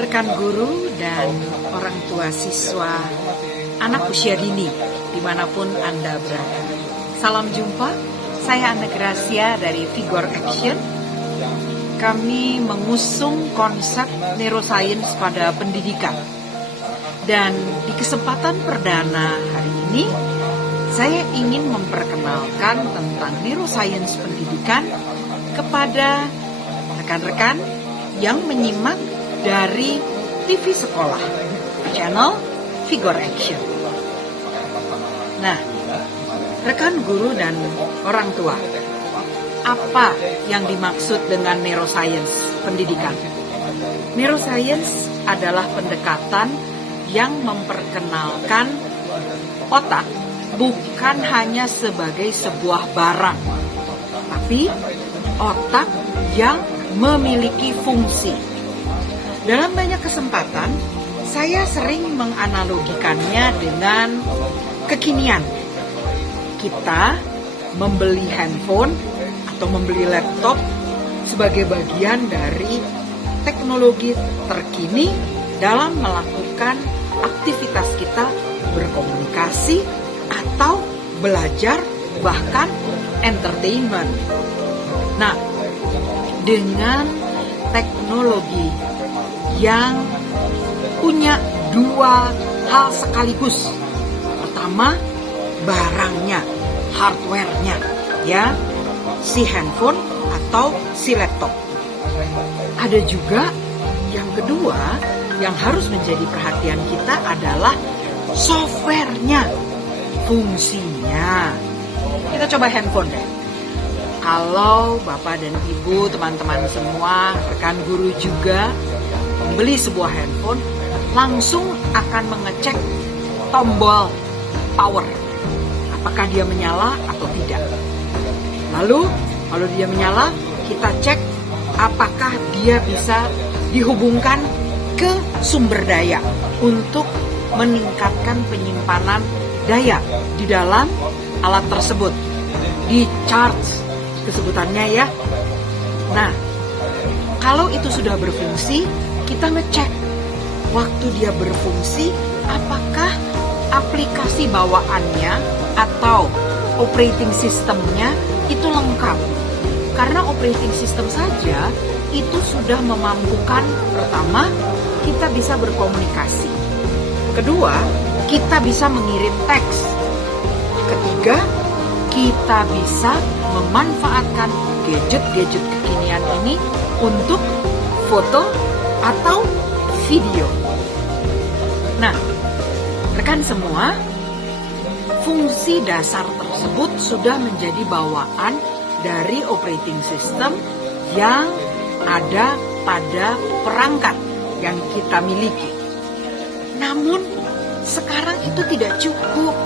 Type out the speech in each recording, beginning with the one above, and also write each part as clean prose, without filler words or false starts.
rekan guru dan orang tua siswa anak usia dini dimanapun Anda berada. Salam jumpa, saya Anna Gracia dari Vigor Action. Kami mengusung konsep neuroscience pada pendidikan. Dan di kesempatan perdana hari ini, saya ingin memperkenalkan tentang neuroscience pendidikan kepada rekan-rekan yang menyimak dari TV sekolah, channel Vigor Action. Nah, rekan guru dan orang tua, apa yang dimaksud dengan neuroscience pendidikan? Neuroscience adalah pendekatan yang memperkenalkan otak bukan hanya sebagai sebuah barang, tapi otak yang memiliki fungsi. Dalam banyak kesempatan, saya sering menganalogikannya dengan kekinian. Kita membeli handphone atau membeli laptop sebagai bagian dari teknologi terkini dalam melakukan aktivitas kita berkomunikasi atau belajar, bahkan entertainment. Nah, dengan teknologi yang punya dua hal sekaligus. Pertama, barangnya, hardware-nya, ya, si handphone atau si laptop. Ada juga yang kedua yang harus menjadi perhatian kita adalah software-nya, fungsinya. Kita coba handphone deh. Kalau Bapak dan Ibu, teman-teman semua, rekan guru juga membeli sebuah handphone, langsung akan mengecek tombol power. Apakah dia menyala atau tidak. Lalu, kalau dia menyala, kita cek apakah dia bisa dihubungkan ke sumber daya untuk meningkatkan penyimpanan daya di dalam alat tersebut. Di charge kesebutannya ya. Nah, kalau itu sudah berfungsi, kita ngecek waktu dia berfungsi, apakah aplikasi bawaannya atau operating systemnya itu lengkap. Karena operating system saja itu sudah memampukan, pertama, kita bisa berkomunikasi. Kedua, kita bisa mengirim teks. Ketiga, kita bisa memanfaatkan gadget-gadget kekinian ini untuk foto atau video. Nah, rekan semua, fungsi dasar tersebut sudah menjadi bawaan dari operating system yang ada pada perangkat yang kita miliki. Namun, sekarang itu tidak cukup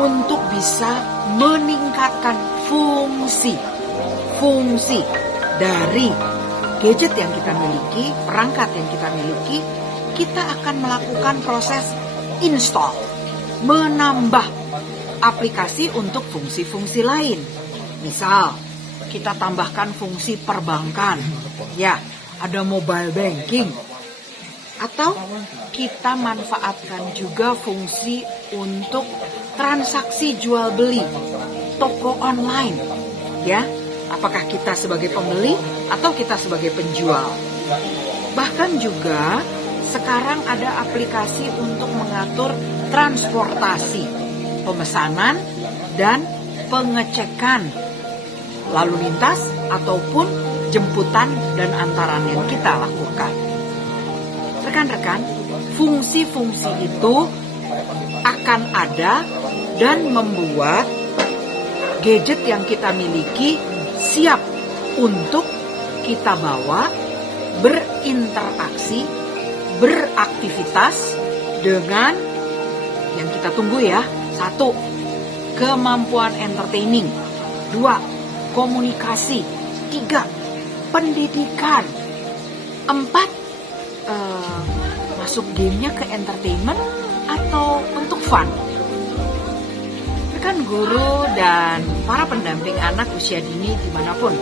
untuk bisa meningkatkan fungsi dari gadget yang kita miliki, perangkat yang kita miliki. Kita akan melakukan proses install, menambah aplikasi untuk fungsi-fungsi lain. Misal, kita tambahkan fungsi perbankan, ya, ada mobile banking, atau kita manfaatkan juga fungsi untuk transaksi jual beli, toko online, ya. Apakah kita sebagai pembeli atau kita sebagai penjual? Bahkan juga sekarang ada aplikasi untuk mengatur transportasi, pemesanan dan pengecekan lalu lintas ataupun jemputan dan antaran yang kita lakukan. Rekan-rekan, fungsi-fungsi itu akan ada dan membuat gadget yang kita miliki siap untuk kita bawa, berinteraksi, beraktivitas dengan yang kita tunggu ya. 1. Kemampuan entertaining. 2. Komunikasi. 3. Pendidikan. 4. Masuk gamenya ke entertainment atau untuk fun. Rekan guru dan para pendamping anak usia dini dimanapun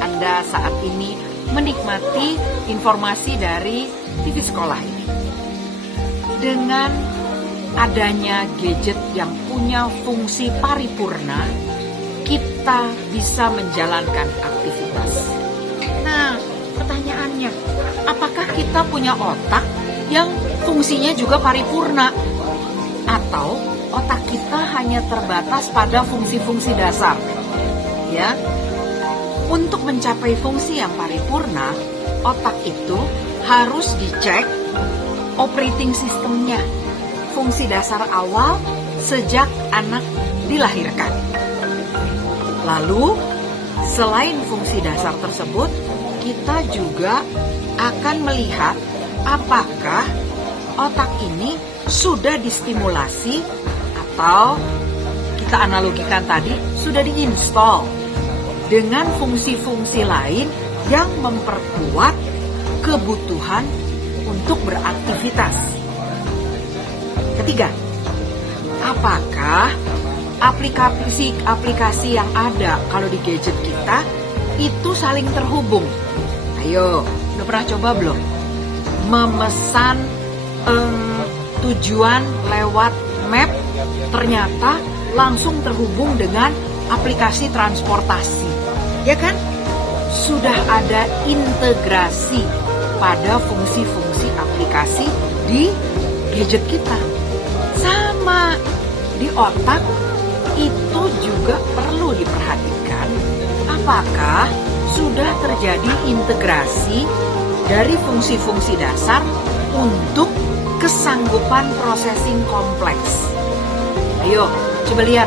Anda saat ini menikmati informasi dari TV sekolah ini. Dengan adanya gadget yang punya fungsi paripurna, kita bisa menjalankan aktivitas. Nah, pertanyaannya, apakah kita punya otak yang fungsinya juga paripurna? Atau otak kita hanya terbatas pada fungsi-fungsi dasar? Ya, untuk mencapai fungsi yang paripurna, otak itu harus dicek operating sistemnya, fungsi dasar awal sejak anak dilahirkan. Lalu, selain fungsi dasar tersebut, kita juga akan melihat apakah otak ini sudah distimulasi atau kita analogikan tadi sudah diinstal dengan fungsi-fungsi lain yang memperkuat kebutuhan untuk beraktivitas. Ketiga, apakah aplikasi yang ada kalau di gadget kita itu saling terhubung? Ayo, udah pernah coba belum? Memesan tujuan lewat map, ternyata langsung terhubung dengan aplikasi transportasi. Ya kan? Sudah ada integrasi pada fungsi-fungsi aplikasi di gadget kita. Sama di otak itu juga perlu diperhatikan apakah sudah terjadi integrasi dari fungsi-fungsi dasar untuk kesanggupan processing kompleks. Ayo, coba lihat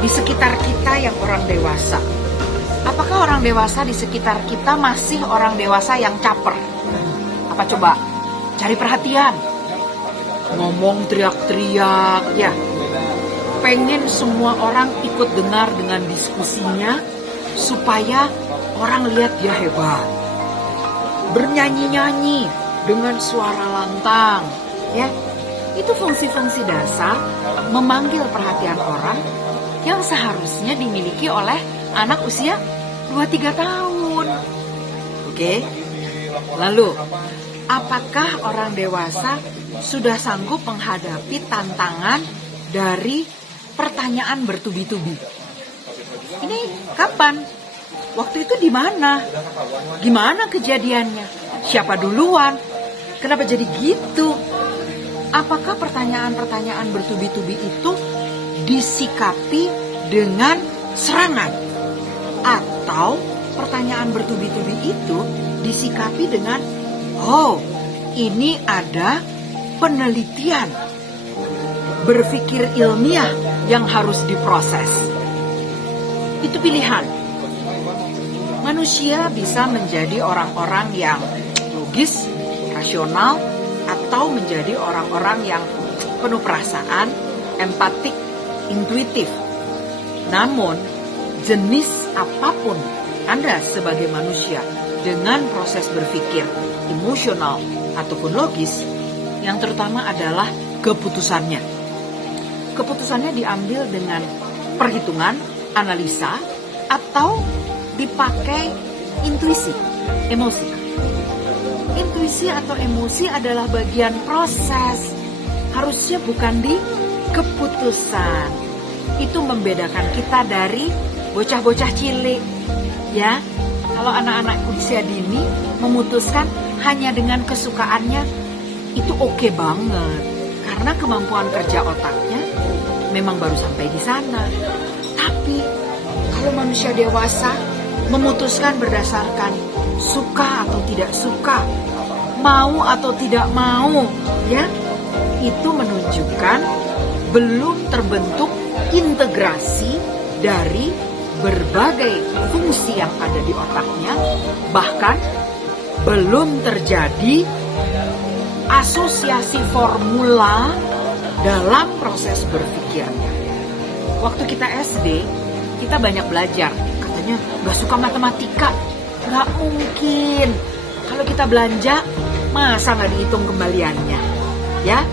di sekitar kita yang orang dewasa. Apakah orang dewasa di sekitar kita masih orang dewasa yang caper? Apa coba? Cari perhatian. Ngomong teriak-teriak, ya. Pengen semua orang ikut dengar dengan diskusinya supaya orang lihat dia hebat. Bernyanyi-nyanyi dengan suara lantang, ya. Itu fungsi-fungsi dasar memanggil perhatian orang yang seharusnya dimiliki oleh anak usia 2-3 tahun. Oke. Lalu, apakah orang dewasa sudah sanggup menghadapi tantangan dari pertanyaan bertubi-tubi? Ini kapan? Waktu itu di mana? Gimana kejadiannya? Siapa duluan? Kenapa jadi gitu? Apakah pertanyaan-pertanyaan bertubi-tubi itu disikapi dengan serangan? Atau pertanyaan bertubi-tubi itu disikapi dengan, oh, ini ada penelitian, berpikir ilmiah yang harus diproses. Itu pilihan. Manusia bisa menjadi orang-orang yang logis, rasional, atau menjadi orang-orang yang penuh perasaan, empatik, intuitif. Namun, jenis apapun Anda sebagai manusia dengan proses berpikir emosional ataupun logis, yang terutama adalah keputusannya. Keputusannya diambil dengan perhitungan, analisa, atau dipakai intuisi, emosi. Intuisi atau emosi adalah bagian proses, harusnya bukan di keputusan. Itu membedakan kita dari bocah-bocah cilik, ya. Kalau anak-anak usia dini memutuskan hanya dengan kesukaannya, itu oke banget, karena kemampuan kerja otaknya memang baru sampai di sana. Tapi kalau manusia dewasa memutuskan berdasarkan suka atau tidak suka, mau atau tidak mau, ya, itu menunjukkan belum terbentuk integrasi dari berbagai fungsi yang ada di otaknya, bahkan belum terjadi asosiasi formula dalam proses berpikirnya. Waktu kita SD, kita banyak belajar. Katanya gak suka matematika. Gak mungkin. Kalau kita belanja, masa gak dihitung kembaliannya? Ya,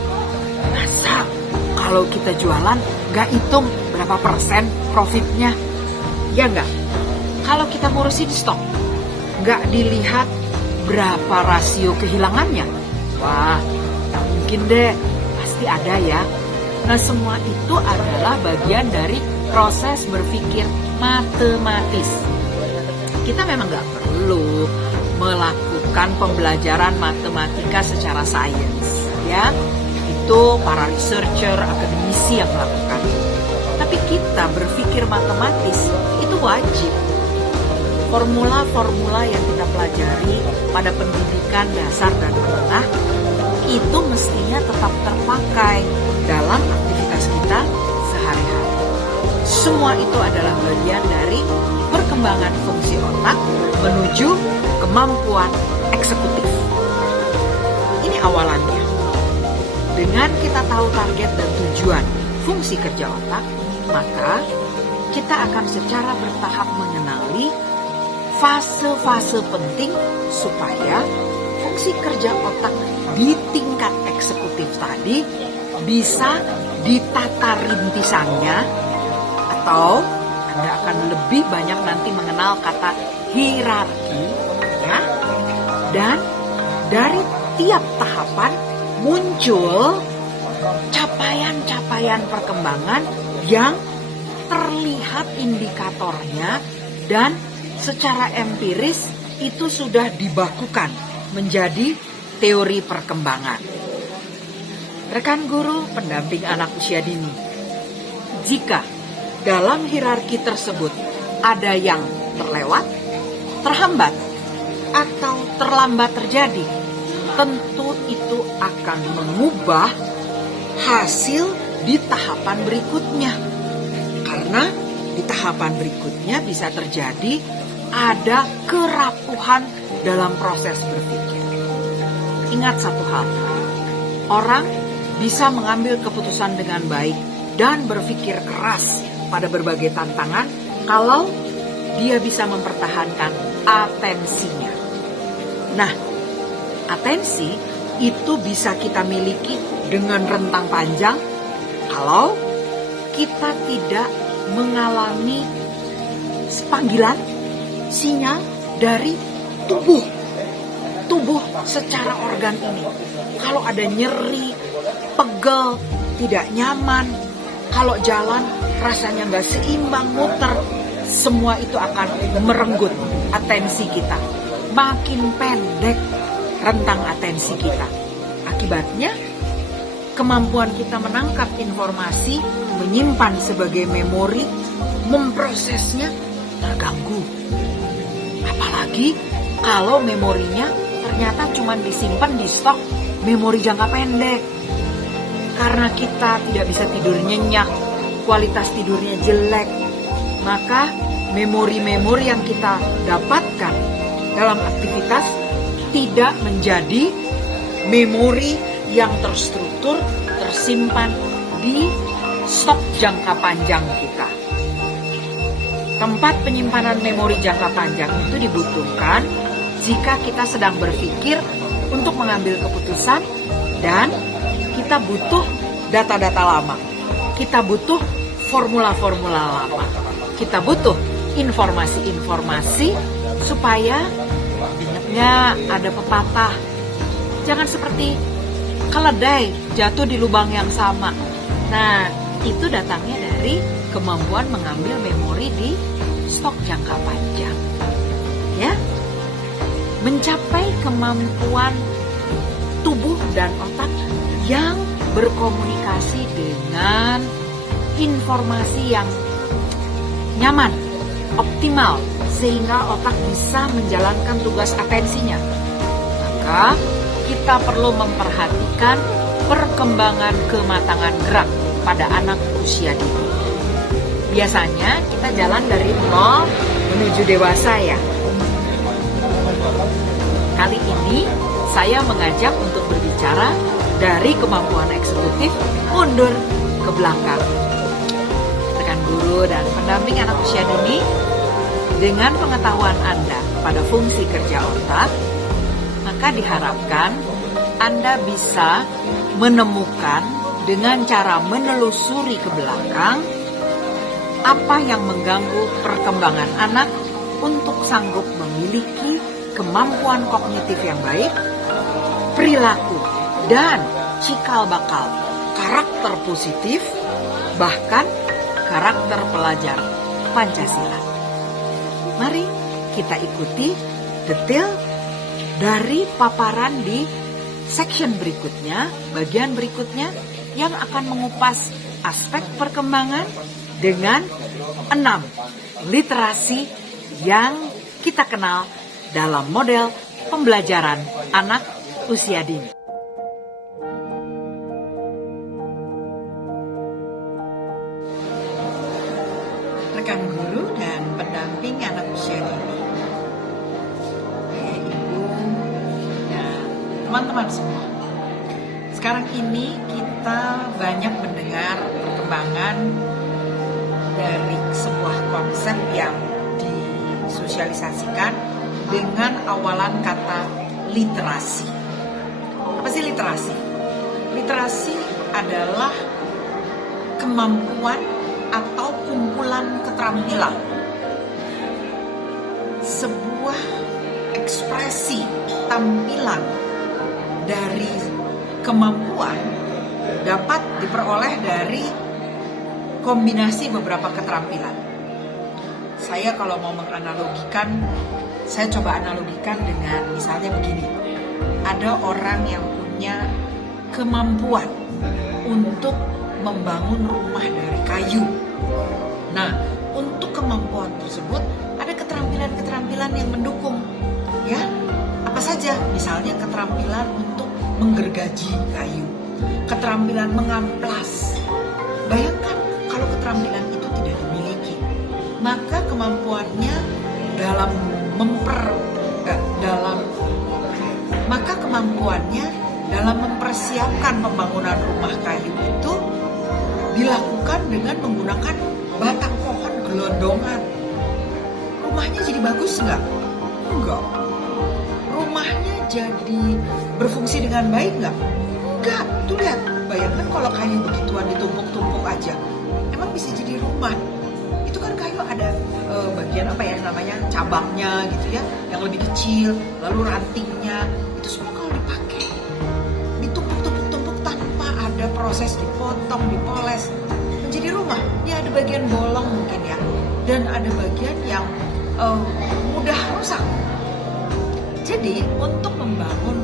masa kalau kita jualan gak hitung berapa persen profitnya? Ya enggak. Kalau kita ngurusin stok, nggak dilihat berapa rasio kehilangannya? Wah, nggak mungkin deh, pasti ada ya. Nah, semua itu adalah bagian dari proses berpikir matematis. Kita memang nggak perlu melakukan pembelajaran matematika secara sains, ya. Itu para researcher, akademisi yang melakukan. Tapi kita berpikir matematis itu wajib. Formula-formula yang kita pelajari pada pendidikan dasar dan menengah itu mestinya tetap terpakai dalam aktivitas kita sehari-hari. Semua itu adalah bagian dari perkembangan fungsi otak menuju kemampuan eksekutif. Ini awalannya. Dengan kita tahu target dan tujuan fungsi kerja otak, maka kita akan secara bertahap mengenali fase-fase penting supaya fungsi kerja otak di tingkat eksekutif tadi bisa ditata rintisannya, atau Anda akan lebih banyak nanti mengenal kata hierarki, ya. Dan dari tiap tahapan muncul capaian-capaian perkembangan yang terlihat indikatornya dan secara empiris itu sudah dibakukan menjadi teori perkembangan. Rekan guru pendamping anak usia dini, jika dalam hierarki tersebut ada yang terlewat, terhambat, atau terlambat terjadi, tentu itu akan mengubah hasil di tahapan berikutnya. Karena di tahapan berikutnya bisa terjadi ada kerapuhan dalam proses berpikir. Ingat satu hal, orang bisa mengambil keputusan dengan baik dan berpikir keras pada berbagai tantangan kalau dia bisa mempertahankan atensinya. Nah, atensi itu bisa kita miliki dengan rentang panjang kalau kita tidak mengalami panggilan, sinyal dari tubuh secara organ ini. Kalau ada nyeri, pegel, tidak nyaman, kalau jalan rasanya nggak seimbang, muter, semua itu akan merenggut atensi kita. Makin pendek rentang atensi kita. Akibatnya, kemampuan kita menangkap informasi, menyimpan sebagai memori, memprosesnya terganggu. Apalagi kalau memorinya ternyata cuma disimpan di stok memori jangka pendek. Karena kita tidak bisa tidur nyenyak, kualitas tidurnya jelek, maka memori-memori yang kita dapatkan dalam aktivitas tidak menjadi memori yang terstruktur, tersimpan di stok jangka panjang kita. Tempat penyimpanan memori jangka panjang itu dibutuhkan jika kita sedang berpikir untuk mengambil keputusan dan kita butuh data-data lama. Kita butuh formula-formula lama. Kita butuh informasi-informasi supaya ingatnya ada pepatah. Jangan seperti keledai jatuh di lubang yang sama. Nah, itu datangnya dari kemampuan mengambil memori di stok jangka panjang. Ya. Mencapai kemampuan tubuh dan otak yang berkomunikasi dengan informasi yang nyaman, optimal, sehingga otak bisa menjalankan tugas atensinya. Maka kita perlu memperhatikan perkembangan kematangan gerak pada anak usia dini. Biasanya kita jalan dari 0 menuju dewasa ya. Kali ini saya mengajak untuk berbicara dari kemampuan eksekutif mundur ke belakang. Rekan guru dan pendamping anak usia dini, dengan pengetahuan Anda pada fungsi kerja otak, maka diharapkan Anda bisa menemukan dengan cara menelusuri ke belakang apa yang mengganggu perkembangan anak untuk sanggup memiliki kemampuan kognitif yang baik, perilaku, dan cikal bakal karakter positif, bahkan karakter pelajar Pancasila. Mari kita ikuti detail dari paparan di section berikutnya, bagian berikutnya yang akan mengupas aspek perkembangan dengan 6 literasi yang kita kenal dalam model pembelajaran anak usia dini. Rekan guru dan pendamping anak usia dini, ibu dan teman-teman semua. Sekarang ini kita banyak mendengar perkembangan dari sebuah konsep yang disosialisasikan dengan awalan kata literasi. Apa sih literasi? Literasi adalah kemampuan atau kumpulan keterampilan, sebuah ekspresi tampilan dari kemampuan dapat diperoleh dari kombinasi beberapa keterampilan. Saya kalau mau menganalogikan, saya coba analogikan dengan misalnya begini. Ada orang yang punya kemampuan untuk membangun rumah dari kayu. Nah, untuk kemampuan tersebut ada keterampilan-keterampilan yang mendukung. Ya, apa saja? Misalnya keterampilan untuk menggergaji kayu, keterampilan mengamplas. Bayangkan kalau keterampilan itu tidak dimiliki, maka kemampuannya dalam mempersiapkan pembangunan rumah kayu itu dilakukan dengan menggunakan batang pohon gelondongan. Rumahnya jadi bagus nggak? Enggak. Rumahnya jadi berfungsi dengan baik nggak? Enggak. Tuh lihat, bayangkan kalau kayu begituan ditumpuk-tumpuk aja, emang bisa jadi rumah? Itu kan kayu ada bagian apa ya namanya, cabangnya gitu ya, yang lebih kecil, lalu rantingnya, itu semua kalau dipakai ditumpuk-tumpuk tanpa ada proses dipotong, dipoles, menjadi rumah. Ya ada bagian bolong mungkin ya, dan ada bagian yang mudah rusak. Jadi untuk membangun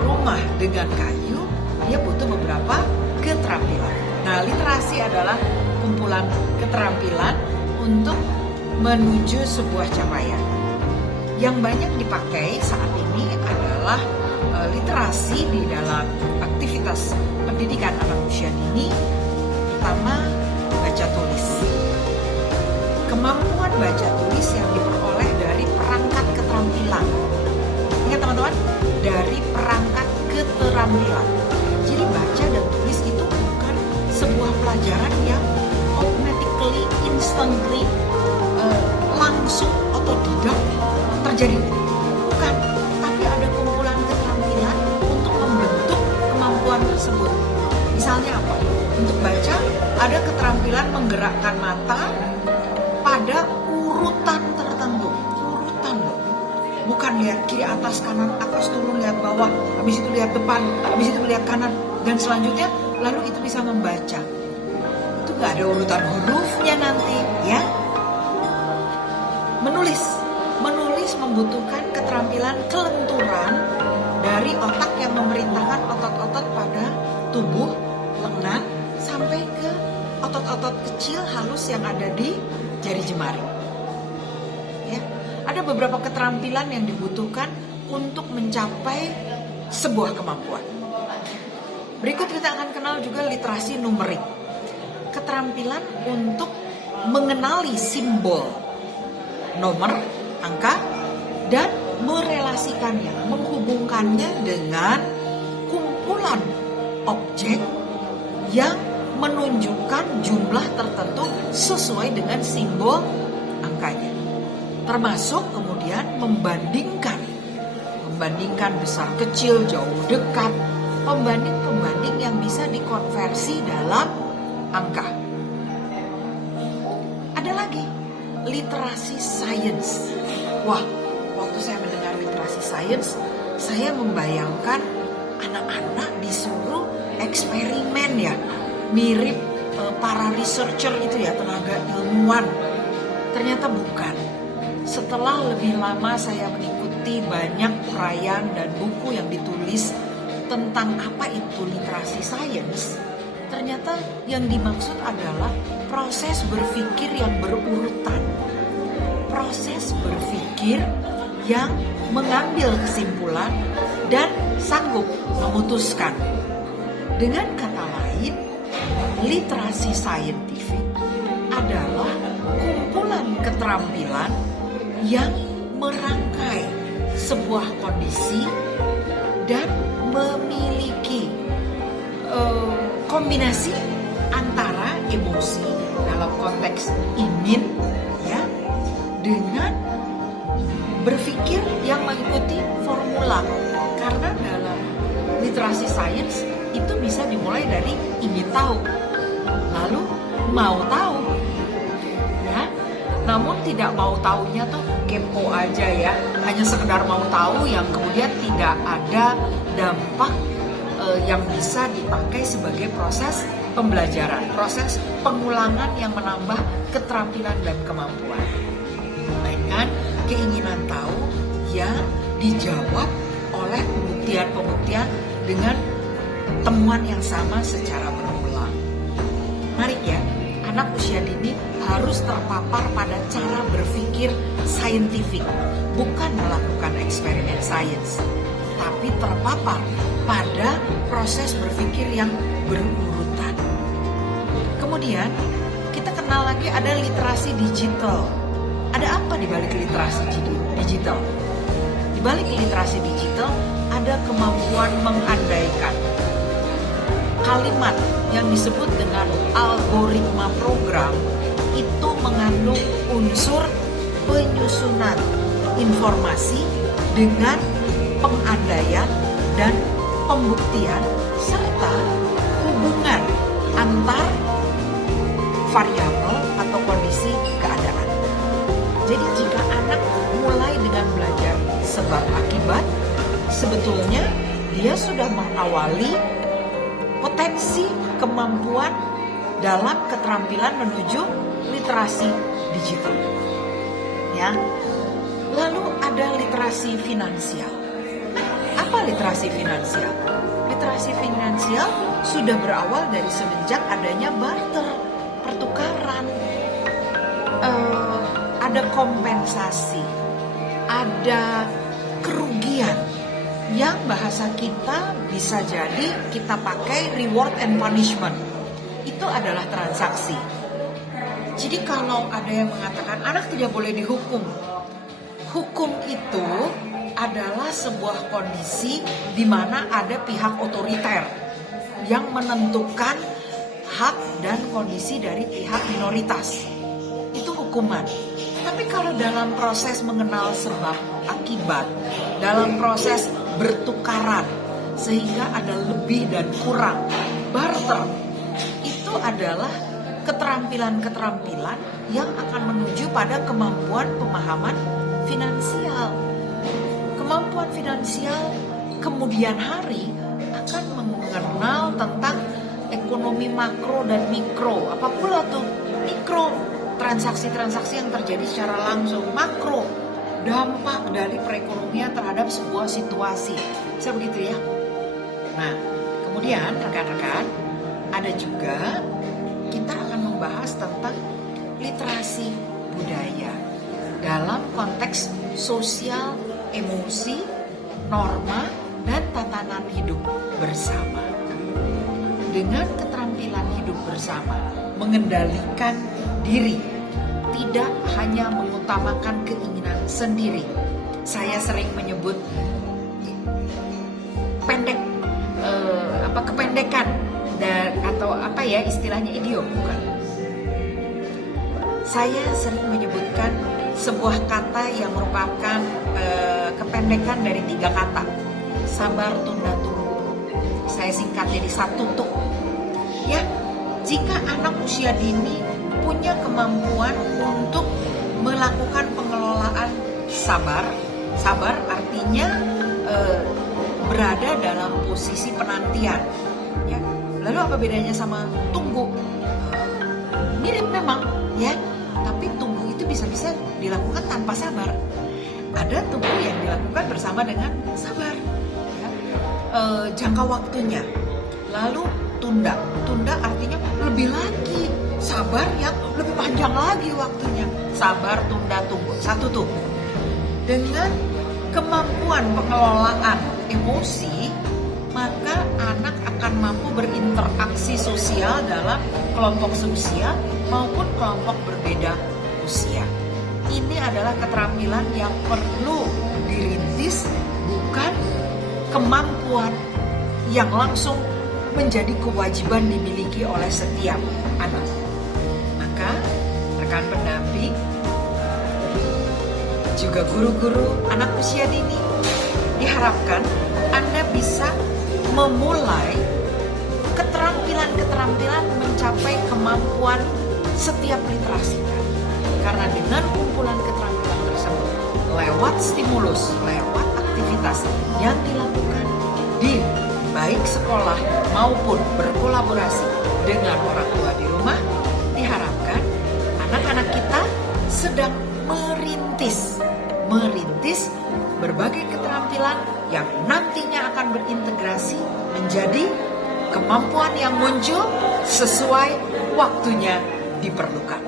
rumah dengan kayu, dia butuh beberapa keterampilan. Nah, literasi adalah kumpulan keterampilan untuk menuju sebuah capaian. Yang banyak dipakai saat ini adalah literasi di dalam aktivitas pendidikan anak usia dini, pertama baca tulis. Kemampuan baca tulis yang diperoleh dari perangkat keterampilan. Ingat teman-teman, dari perangkat keterampilan. Jadi baca dan tulis itu bukan sebuah pelajaran yang automatically, instantly, langsung otodidak terjadi. Bukan, tapi ada kumpulan keterampilan untuk membentuk kemampuan tersebut. Misalnya apa? Untuk baca, ada keterampilan menggerakkan mata pada urutan tertentu. Urutan loh. Bukan lihat kiri atas, kanan atas, turun, lihat bawah, habis itu lihat depan, habis itu lihat kanan, dan selanjutnya lalu itu bisa membaca. Itu gak ada urutan hurufnya nanti ya. Menulis membutuhkan keterampilan kelenturan dari otak yang memerintahkan otot-otot pada tubuh, lengan, sampai ke otot-otot kecil halus yang ada di jari jemari. Ya, ada beberapa keterampilan yang dibutuhkan untuk mencapai sebuah kemampuan. Berikut kita akan kenal juga literasi numerik. Keterampilan untuk mengenali simbol, nomor, angka, dan merelasikannya, menghubungkannya dengan kumpulan objek yang menunjukkan jumlah tertentu sesuai dengan simbol angkanya. Termasuk kemudian membandingkan besar kecil, jauh dekat, pembanding yang bisa dikonversi dalam angka. Ada lagi literasi sains. Wah, waktu waktu saya mendengar literasi sains, saya membayangkan anak-anak disuruh eksperimen ya, mirip para researcher itu ya, tenaga ilmuwan. Ternyata bukan. Setelah lebih lama saya mengikuti banyak uraian dan buku yang ditulis tentang apa itu literasi sains, ternyata yang dimaksud adalah proses berpikir yang berurutan. Proses berpikir yang mengambil kesimpulan dan sanggup memutuskan. Dengan kata lain, literasi saintifik adalah kumpulan keterampilan yang merangkai sebuah kondisi dan memiliki kombinasi antara emosi dalam konteks ingin ya dengan berpikir yang mengikuti formula. Karena dalam literasi sains itu bisa dimulai dari ingin tahu, lalu mau tahu ya. Namun tidak mau tahunya tuh kepo aja ya, hanya sekedar mau tahu yang kemudian tidak ada dampak yang bisa dipakai sebagai proses pembelajaran, proses pengulangan yang menambah keterampilan dan kemampuan. Melainkan keinginan tahu yang dijawab oleh pembuktian-pembuktian dengan temuan yang sama secara berulang. Mari ya, anak usia dini harus terpapar pada cara berpikir saintifik, bukan melakukan eksperimen sains, tapi terpapar pada proses berpikir yang berurutan. Kemudian kita kenal lagi ada literasi digital. Ada apa di balik literasi digital? Di balik literasi digital ada kemampuan mengandaikan. Kalimat yang disebut dengan algoritma program itu mengandung unsur penyusunan informasi dengan pengandaian dan pembuktian serta hubungan antar variabel atau kondisi keadaan. Jadi jika anak mulai dengan belajar sebab akibat, sebetulnya dia sudah mengawali potensi kemampuan dalam keterampilan menuju literasi digital. Ya. Lalu ada literasi finansial. Apa literasi finansial? Literasi finansial sudah berawal dari semenjak adanya barter, pertukaran, ada kompensasi, ada kerugian yang bahasa kita bisa jadi kita pakai reward and punishment. Itu adalah transaksi. Jadi kalau ada yang mengatakan anak tidak boleh dihukum, hukum itu adalah sebuah kondisi di mana ada pihak otoriter yang menentukan hak dan kondisi dari pihak minoritas. Itu hukuman. Tapi kalau dalam proses mengenal sebab akibat, dalam proses bertukaran sehingga ada lebih dan kurang, barter, itu adalah keterampilan-keterampilan yang akan menuju pada kemampuan pemahaman finansial. Kemampuan finansial kemudian hari akan mengenal tentang ekonomi makro dan mikro. Apa pula tuh? Mikro, transaksi-transaksi yang terjadi secara langsung. Makro, dampak dari perekonomian terhadap sebuah situasi. Bisa begitu ya? Nah, kemudian rekan-rekan, ada juga kita akan membahas tentang literasi budaya dalam konteks sosial, emosi, norma, dan tatanan hidup bersama. Dengan keterampilan hidup bersama, mengendalikan diri, tidak hanya mengutamakan keinginan sendiri. Saya sering menyebut kependekan dan atau istilahnya idiom, bukan? Saya sering menyebutkan sebuah kata yang merupakan kependekan dari 3 kata. Sabar, tunda, tunggu. Saya singkat jadi satu tuh. Ya, jika anak usia dini punya kemampuan untuk melakukan pengelolaan sabar, Sabar artinya berada dalam posisi penantian. Ya. Lalu apa bedanya sama tunggu? Mirip memang, ya. Tapi tunggu itu bisa-bisa dilakukan tanpa sabar. Ada tunggu yang dilakukan bersama dengan sabar. Ya. Jangka waktunya. Lalu tunda. Tunda artinya lebih lagi. Sabar yang lebih panjang lagi waktunya. Sabar, tunda, tunggu. Satu tuh. Dengan kemampuan pengelolaan emosi, maka anak akan mampu berinteraksi sosial dalam kelompok seusia maupun kelompok berbeda usia. Ini adalah keterampilan yang perlu dirintis, bukan kemampuan yang langsung menjadi kewajiban dimiliki oleh setiap anak. Maka rekan pendamping, juga guru-guru anak usia dini, diharapkan Anda bisa memulai keterampilan-keterampilan mencapai kemampuan setiap literasi. Karena dengan kumpulan keterampilan tersebut, lewat stimulus, lewat aktivitas yang dilakukan di baik sekolah maupun berkolaborasi dengan orang tua di rumah, diharapkan anak-anak kita sedang merintis berbagai keterampilan yang nantinya akan berintegrasi menjadi kemampuan yang muncul sesuai waktunya diperlukan.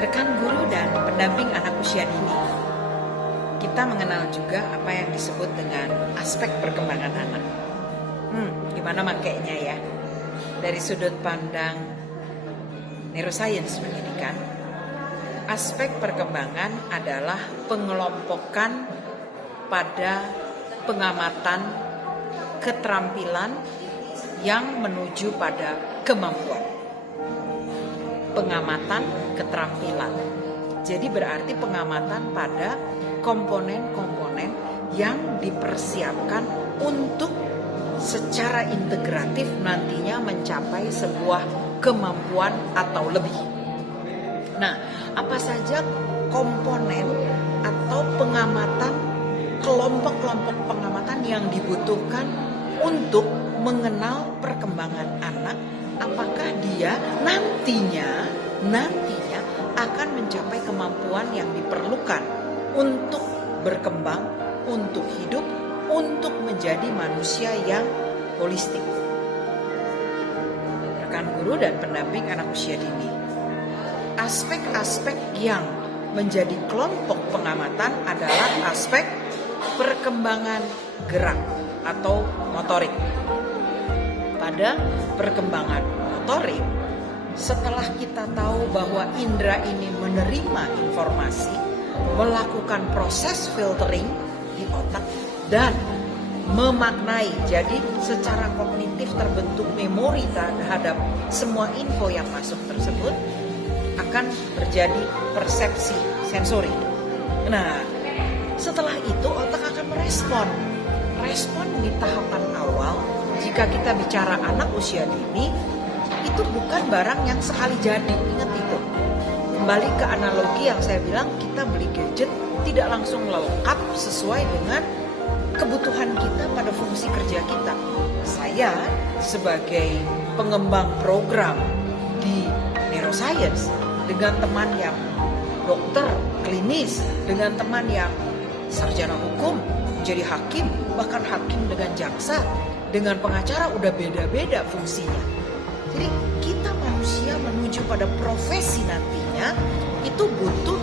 Rekan guru dan pendamping anak usia dini, kita mengenal juga apa yang disebut dengan aspek perkembangan anak. Gimana makainya ya? Dari sudut pandang neuroscience pendidikan, aspek perkembangan adalah pengelompokan pada pengamatan keterampilan yang menuju pada kemampuan. Pengamatan keterampilan. Jadi berarti pengamatan pada komponen-komponen yang dipersiapkan untuk secara integratif nantinya mencapai sebuah kemampuan atau lebih. Nah, apa saja komponen atau pengamatan, kelompok-kelompok pengamatan yang dibutuhkan untuk mengenal perkembangan anak, apakah dia nantinya akan mencapai kemampuan yang diperlukan untuk berkembang, untuk hidup, untuk menjadi manusia yang holistik. Rekan guru dan pendamping anak usia dini, aspek-aspek yang menjadi kelompok pengamatan adalah aspek perkembangan gerak atau motorik. Pada perkembangan motorik, setelah kita tahu bahwa indera ini menerima informasi, melakukan proses filtering di otak dan memaknai, jadi secara kognitif terbentuk memori terhadap semua info yang masuk tersebut, akan terjadi persepsi sensori. Nah, setelah itu otak akan merespon di tahapan awal. Jika kita bicara anak usia dini, itu bukan barang yang sekali jadi, ingat itu. Kembali ke analogi yang saya bilang, kita beli gadget tidak langsung lengkap sesuai dengan kebutuhan kita pada fungsi kerja kita. Saya sebagai pengembang program di neuroscience, dengan teman yang dokter klinis, dengan teman yang sarjana hukum, jadi hakim, bahkan hakim dengan jaksa, dengan pengacara udah beda-beda fungsinya. Jadi kita manusia menuju pada profesi nantinya itu butuh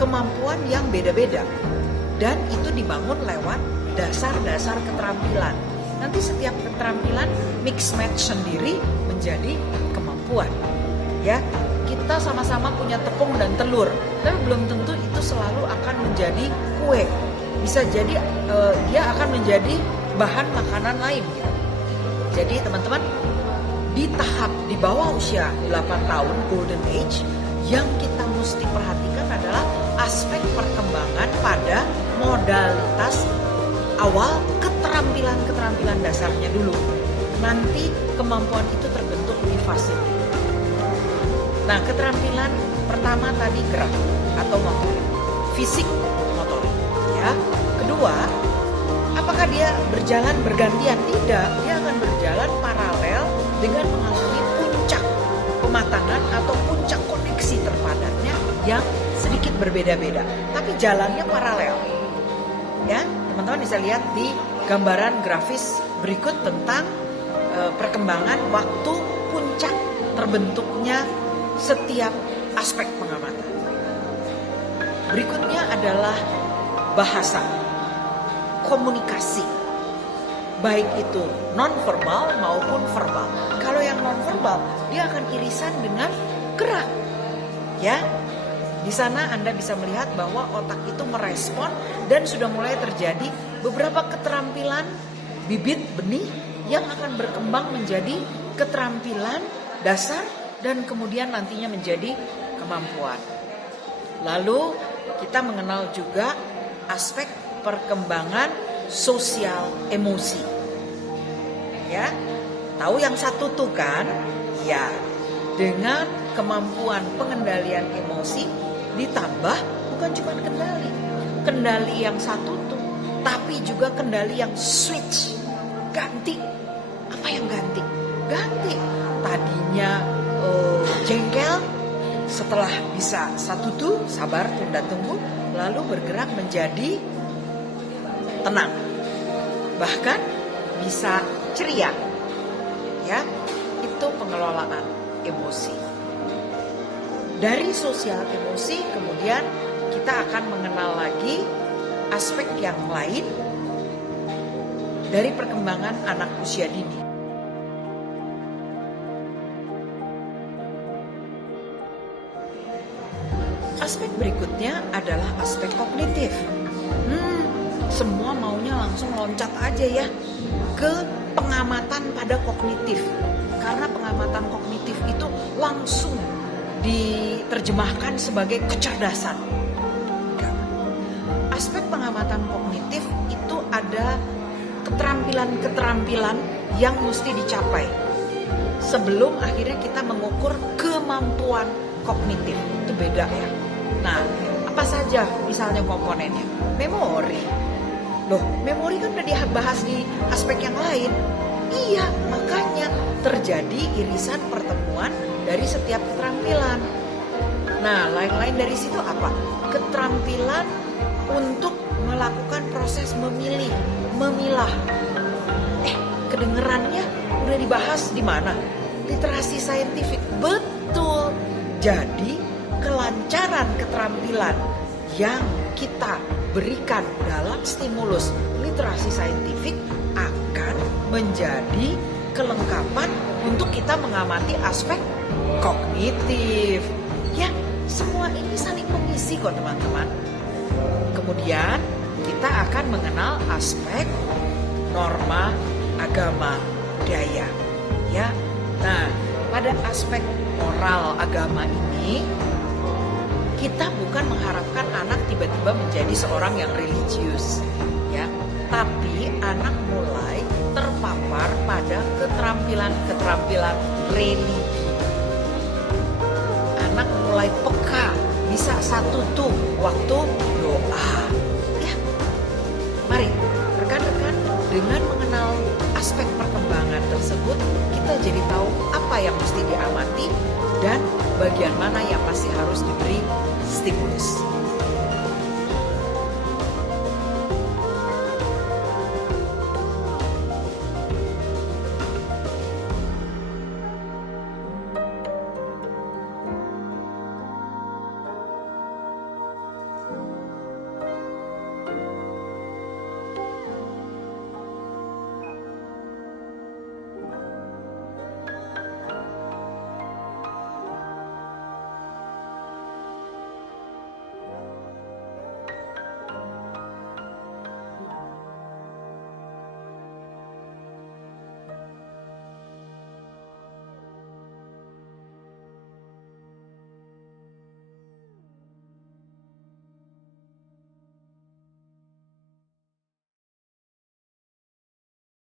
kemampuan yang beda-beda. Dan itu dibangun lewat dasar-dasar keterampilan. Nanti setiap keterampilan mix match sendiri menjadi kemampuan. Ya, kita sama-sama punya tepung dan telur, tapi belum tentu itu selalu akan menjadi kue. Bisa jadi dia akan menjadi bahan makanan lain. Gitu. Jadi teman-teman, di bawah usia 8 tahun golden age, yang kita mesti perhatikan adalah aspek perkembangan pada modalitas awal keterampilan dasarnya dulu. nanti kemampuan itu terbentuk di fase berikut. Nah, keterampilan pertama tadi gerak atau motorik, fisik motorik. Ya, kedua, apakah dia berjalan bergantian? Tidak, dia akan berjalan paralel dengan mengalami puncak pematangan atau puncak koneksi terpadatnya yang sedikit berbeda-beda, tapi jalannya paralel. Ya, teman-teman bisa lihat di gambaran grafis berikut tentang perkembangan waktu puncak terbentuknya setiap aspek pengamatan. Berikutnya adalah bahasa, komunikasi, baik itu non-verbal maupun verbal. Kalau yang non-verbal, dia akan irisan dengan gerak. Ya, di sana Anda bisa melihat bahwa otak itu merespon dan sudah mulai terjadi beberapa keterampilan bibit benih yang akan berkembang menjadi keterampilan dasar dan kemudian nantinya menjadi kemampuan. Lalu kita mengenal juga aspek perkembangan sosial emosi. Ya, tahu yang satu tuh kan? Ya, dengan kemampuan pengendalian emosi ditambah bukan cuma kendali yang satu tuh, tapi juga kendali yang switch, ganti. Apa yang ganti? Tadinya jengkel, setelah bisa satu tuh sabar tunda tunggu, lalu bergerak menjadi tenang, bahkan bisa ceria. Ya, itu pengelolaan emosi. Dari sosial emosi kemudian kita akan mengenal lagi aspek yang lain dari perkembangan anak usia dini. Aspek berikutnya adalah aspek kognitif. Semua maunya langsung loncat aja ya ke pengamatan pada kognitif. Karena pengamatan kognitif itu langsung diterjemahkan sebagai kecerdasan. Aspek pengamatan kognitif itu ada keterampilan-keterampilan yang mesti dicapai sebelum akhirnya kita mengukur kemampuan kognitif. Itu beda ya. Nah, apa saja misalnya komponennya? Memori. Loh, memori kan udah dibahas di aspek yang lain. Iya, makanya terjadi irisan pertemuan dari setiap keterampilan. Nah, lain-lain dari situ apa? Keterampilan untuk melakukan proses memilih, memilah. Kedengerannya udah dibahas di mana? Literasi saintifik. Betul. Jadi, kelancaran keterampilan yang kita berikan dalam stimulus literasi saintifik akan menjadi kelengkapan untuk kita mengamati aspek kognitif. Ya, semua ini saling mengisi kok teman-teman. Kemudian kita akan mengenal aspek norma agama budaya. Ya, nah pada aspek moral agama ini kita bukan mengharapkan anak tiba-tiba menjadi seorang yang religius, ya, tapi anak mulai terpapar pada keterampilan-keterampilan religi. Anak mulai peka, bisa satu tuh waktu doa. Ya, mari rekan-rekan, dengan mengenal aspek perkembangan tersebut, kita jadi tahu apa yang mesti diamati dan bagian mana yang masih harus diberi stimulus.